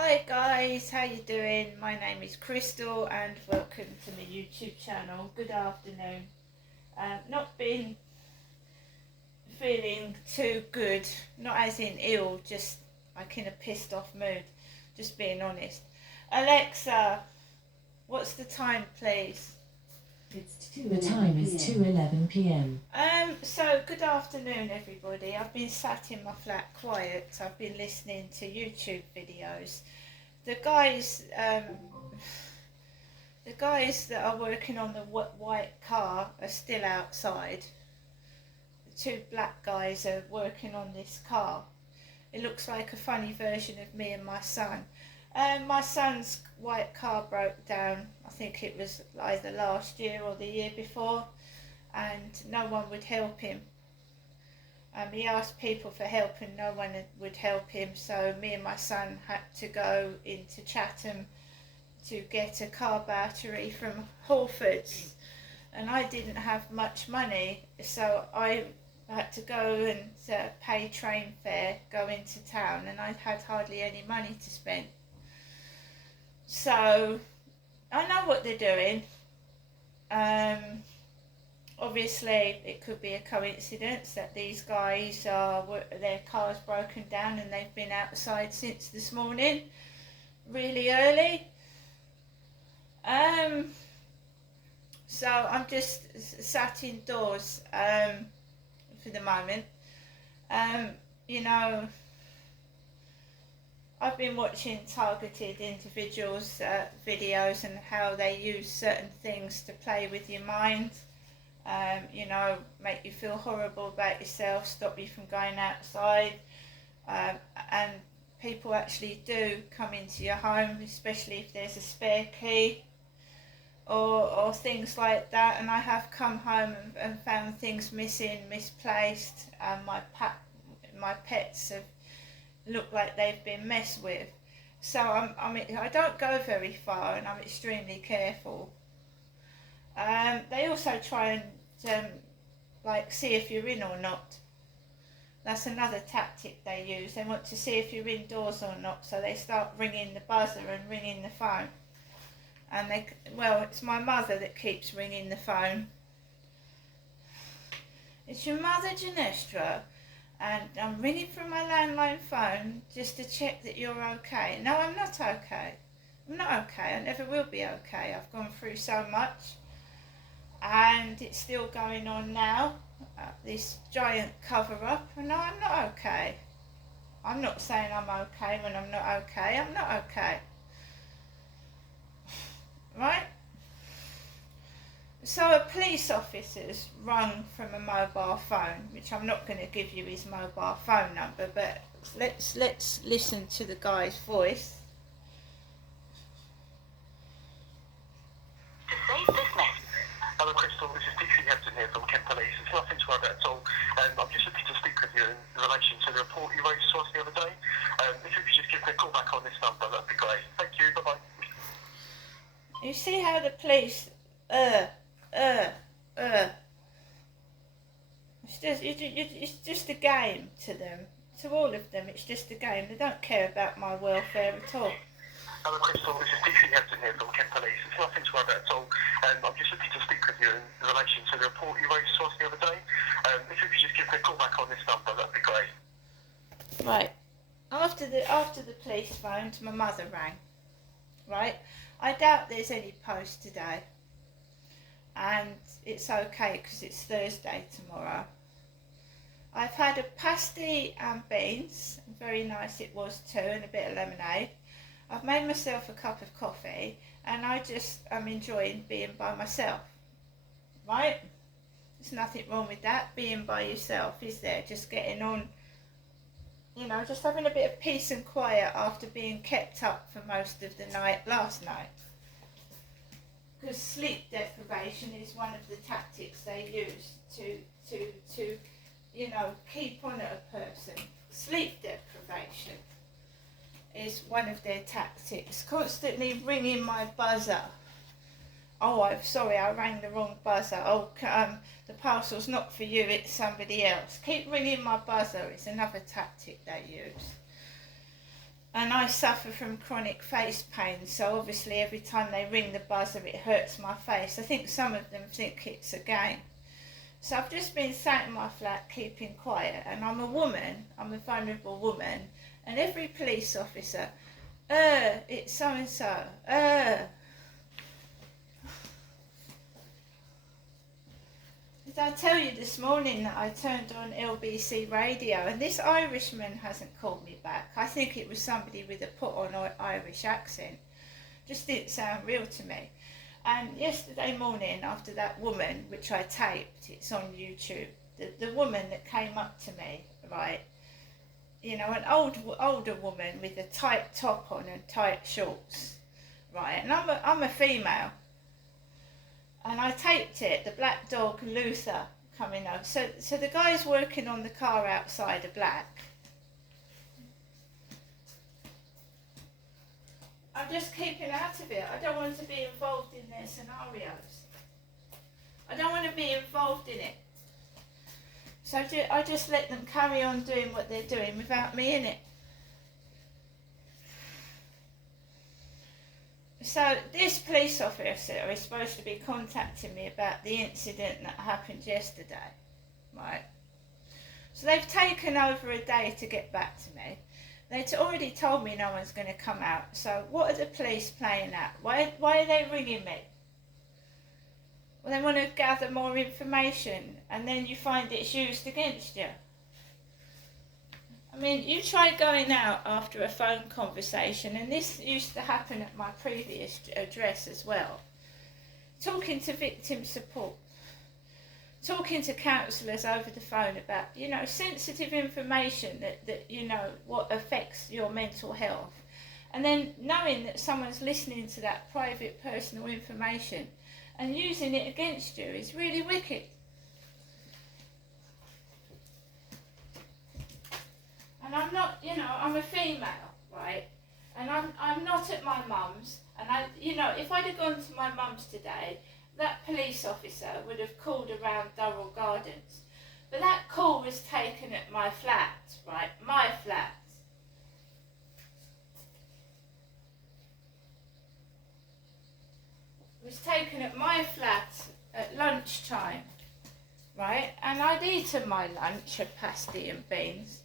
Hi guys, how you doing? My name is Crystal and welcome to my YouTube channel. Good afternoon. Not been feeling too good, not as in ill, just like in a pissed off mood, just being honest. Alexa, what's the time please? The time is 2:11 p.m. So good afternoon everybody. I've been sat in my flat quiet. I've been listening to YouTube videos. The guys that are working on the white car are still outside. The two black guys are working on this car. It looks like a funny version of me and my son. My son's white car broke down, I think it was either last year or the year before, and no one would help him. He asked people for help and no one would help him, so me and my son had to go into Chatham to get a car battery from Halfords, and I didn't have much money, so I had to go and pay train fare, go into town, and I had hardly any money to spend. So I know what they're doing. Obviously it could be a coincidence that these guys their car's broken down and they've been outside since this morning really early. So I'm just sat indoors for the moment. You know, I've been watching targeted individuals' videos and how they use certain things to play with your mind. Make you feel horrible about yourself, stop you from going outside. And people actually do come into your home, especially if there's a spare key or things like that. And I have come home and found things missing, misplaced, and my pets have looked like they've been messed with. So I don't go very far and I'm extremely careful. They also try and see if you're in or not. That's another tactic they use. They want to see if you're indoors or not, so they start ringing the buzzer and ringing the phone. And it's my mother that keeps ringing the phone. It's your mother, Janestra, and I'm ringing from my landline phone just to check that you're okay. No, I'm not okay. I'm not okay. I never will be okay. I've gone through so much. And it's still going on now, this giant cover-up. No, I'm not okay. I'm not saying I'm okay when I'm not okay. I'm not okay. Right? So a police officer's rung from a mobile phone, which I'm not going to give you his mobile phone number, but let's listen to the guy's voice. Hello Crystal, this is DC Hampton here from Kent Police. It's nothing to worry about at all. I'm just looking to speak with you in relation to the report you raised to us the other day. If you could just give me a call back on this number, that'd be great. Thank you, bye-bye. You see how the police, it's just a game to them. To all of them, it's just a game. They don't care about my welfare at all. Hello Crystal, this is DC Hampton here from Kent Police. It's nothing to worry about at all. I'm just looking to speak with you in relation to the report you raised to us the other day. If you could just give me a call back on this number, that'd be great. Right. After the police phoned, my mother rang. Right. I doubt there's any post today. And it's okay because it's Thursday tomorrow. I've had a pasty and beans. Very nice it was too, and a bit of lemonade. I've made myself a cup of coffee and I just am enjoying being by myself. Right? There's nothing wrong with that, being by yourself, is there? Just getting on, just having a bit of peace and quiet after being kept up for most of the night last night. Because sleep deprivation is one of the tactics they use to keep on at a person. Sleep deprivation is one of their tactics. Constantly ringing my buzzer. Oh, I'm sorry, I rang the wrong buzzer. Oh, the parcel's not for you, it's somebody else. Keep ringing my buzzer. It's another tactic they use. And I suffer from chronic face pain, so obviously every time they ring the buzzer it hurts my face. I think some of them think it's a game. So I've just been sat in my flat keeping quiet, and I'm a woman, I'm a vulnerable woman, and every police officer, it's so and so, Did I tell you this morning that I turned on LBC radio and this Irishman hasn't called me back? I think it was somebody with a put on Irish accent. Just didn't sound real to me. And yesterday morning, after that woman, which I taped, it's on YouTube, the woman that came up to me, right, you know, an older woman with a tight top on and tight shorts, right, and I'm a female, and I taped it, the black dog Luther coming up. So the guy's working on the car outside a black. I'm just keeping out of it. I don't want to be involved in their scenarios. I don't want to be involved in it. So I just let them carry on doing what they're doing without me in it. So this police officer is supposed to be contacting me about the incident that happened yesterday, right? So they've taken over a day to get back to me. They'd already told me no one's going to come out. So what are the police playing at? Why are they ringing me? Well, they want to gather more information, and then you find it's used against you. I mean, you try going out after a phone conversation, and this used to happen at my previous address as well. Talking to victim support, talking to counsellors over the phone about, you know, sensitive information that you know, what affects your mental health. And then knowing that someone's listening to that private personal information and using it against you is really wicked. And I'm not, you know, I'm a female, right? And I'm not at my mum's. And I, you know, if I'd have gone to my mum's today, that police officer would have called around Durrell Gardens. But that call was taken at my flat, right? My flat. It was taken at my flat at lunchtime, right? And I'd eaten my lunch of pasty and beans.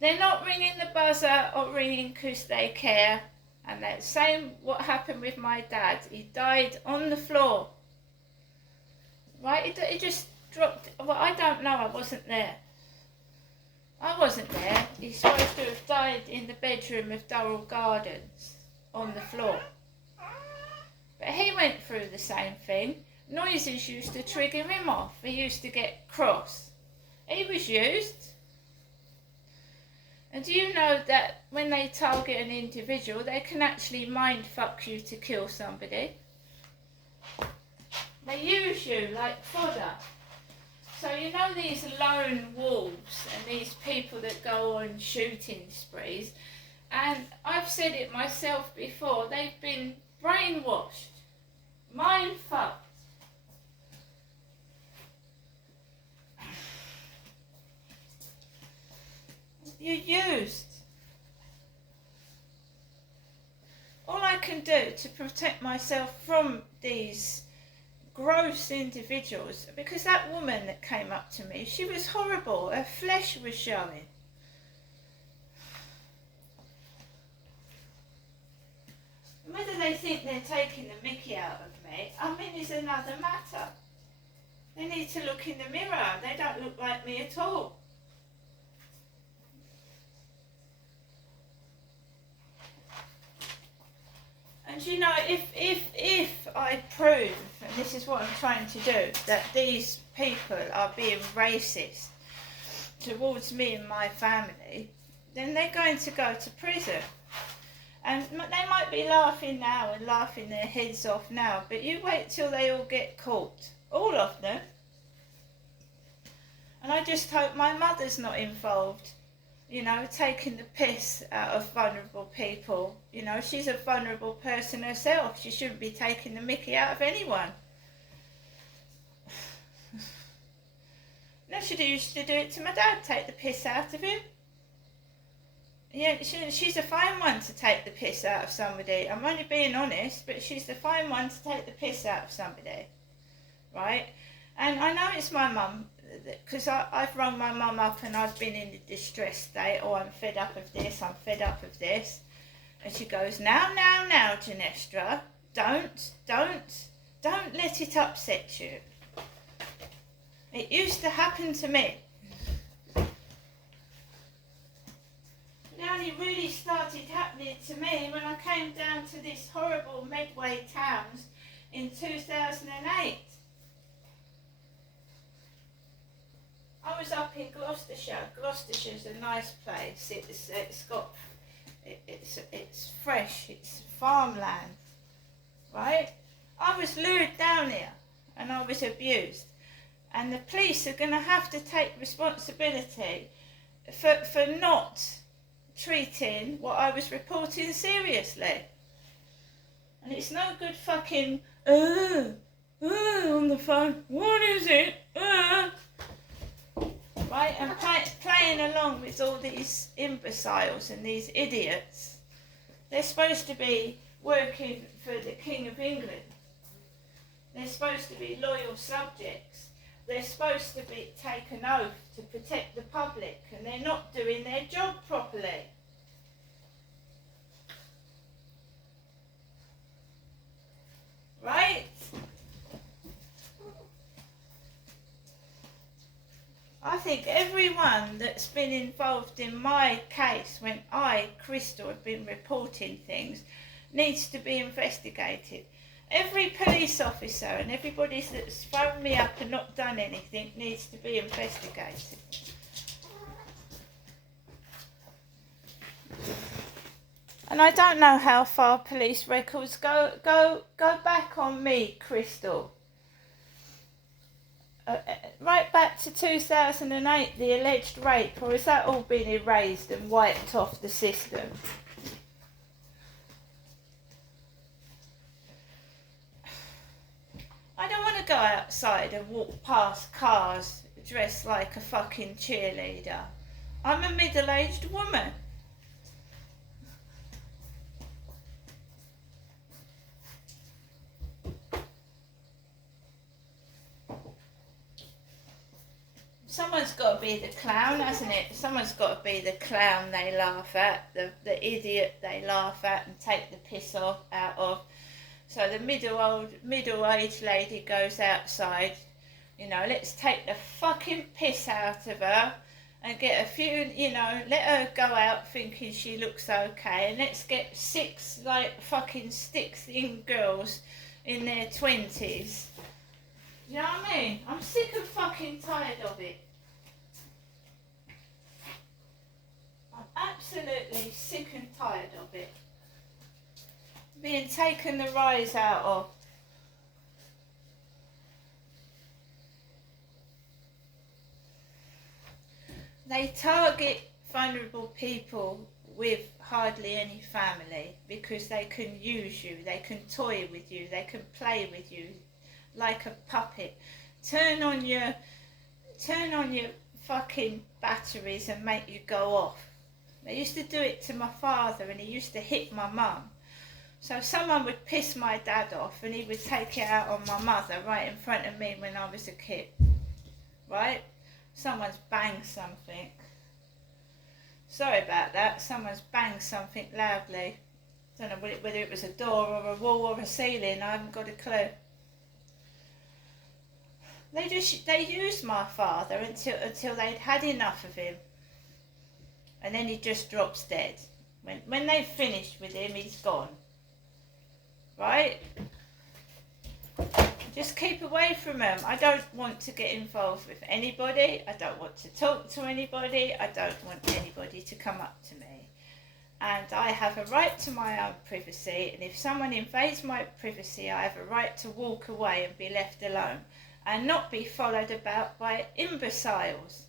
They're not ringing the buzzer or ringing because they care. And that same what happened with my dad. He died on the floor. Right? He just dropped. Well, I don't know. I wasn't there. I wasn't there. He's supposed to have died in the bedroom of Durrell Gardens on the floor. But he went through the same thing. Noises used to trigger him off. He used to get cross. He was used. And do you know that when they target an individual, they can actually mind fuck you to kill somebody? They use you like fodder. So you know these lone wolves and these people that go on shooting sprees, and I've said it myself before, they've been brainwashed, mind fucked. You're used. All I can do to protect myself from these gross individuals, because that woman that came up to me, she was horrible. Her flesh was showing. Whether they think they're taking the mickey out of me, I mean, is another matter. They need to look in the mirror. They don't look like me at all. And you know, if I prove, and this is what I'm trying to do, that these people are being racist towards me and my family, then they're going to go to prison. And they might be laughing now and laughing their heads off now, but you wait till they all get caught. All of them. And I just hope my mother's not involved. You know, taking the piss out of vulnerable people. You know, she's a vulnerable person herself. She shouldn't be taking the mickey out of anyone. No, she used to do it to my dad, take the piss out of him. Yeah, she's a fine one to take the piss out of somebody. I'm only being honest, but she's the fine one to take the piss out of somebody, right? And I know it's my mum, because I've rung my mum up and I've been in a distress state. Oh, I'm fed up of this, I'm fed up of this. And she goes, now, Ginestra, don't let it upset you. It used to happen to me. It only really started happening to me when I came down to this horrible Medway Towns in 2008. I was up in Gloucestershire. Gloucestershire's a nice place. It's fresh. It's farmland, right? I was lured down here and I was abused, and the police are going to have to take responsibility for not treating what I was reporting seriously. And it's no good fucking on the phone. What is it? Right, and playing along with all these imbeciles and these idiots. They're supposed to be working for the King of England. They're supposed to be loyal subjects. They're supposed to take an oath to protect the public, and they're not doing their job properly. Right? I think everyone that's been involved in my case when I, Crystal, have been reporting things needs to be investigated. Every police officer and everybody that's phoned me up and not done anything needs to be investigated. And I don't know how far police records go back on me, Crystal. Right back to 2008, the alleged rape, or has that all been erased and wiped off the system? I don't want to go outside and walk past cars dressed like a fucking cheerleader. I'm a middle-aged woman. Someone's got to be the clown, hasn't it? Someone's got to be the clown they laugh at, the idiot they laugh at and take the piss out of. So the middle-aged lady goes outside, let's take the fucking piss out of her and get a few, let her go out thinking she looks okay, and let's get 6 fucking sticks-in girls in their 20s. You know what I mean? I'm sick and fucking tired of it. I'm absolutely sick and tired of it. Being taken the rise out of. They target vulnerable people with hardly any family because they can use you, they can toy with you, they can play with you like a puppet. Turn on your fucking batteries and make you go off. They used to do it to my father, and he used to hit my mum. So someone would piss my dad off and he would take it out on my mother right in front of me when I was a kid. Right? Someone's banged something. Sorry about that. Someone's banged something loudly. Don't know whether it was a door or a wall or a ceiling. I haven't got a clue. They used my father until they'd had enough of him, and then he just drops dead. When they've finished with him, he's gone. Right? Just keep away from him. I don't want to get involved with anybody. I don't want to talk to anybody. I don't want anybody to come up to me. And I have a right to my own privacy, and if someone invades my privacy, I have a right to walk away and be left alone, and not be followed about by imbeciles.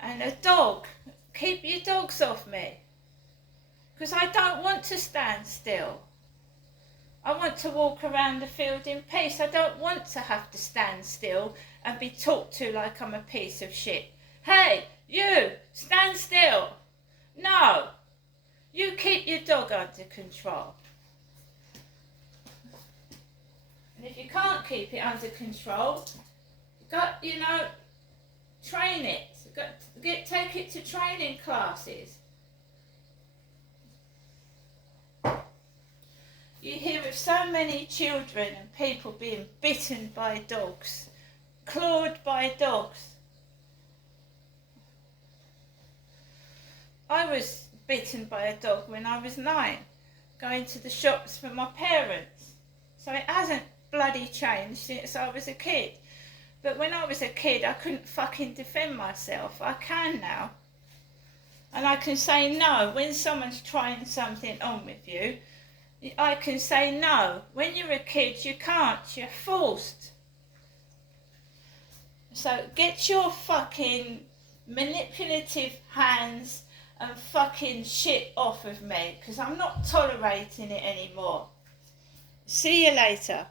And a dog. Keep your dogs off me. Because I don't want to stand still. I want to walk around the field in peace. I don't want to have to stand still and be talked to like I'm a piece of shit. Hey, you, stand still. No, you keep your dog under control. And if you can't keep it under control, train it. Take it to training classes. You hear of so many children and people being bitten by dogs, clawed by dogs. I was bitten by a dog when I was 9, going to the shops for my parents. So it hasn't bloody changed since I was a kid. But when I was a kid, I couldn't fucking defend myself. I can now. And I can say no. When someone's trying something on with you, I can say no. When you're a kid, you can't. You're forced. So get your fucking manipulative hands and fucking shit off of me, because I'm not tolerating it anymore. See you later.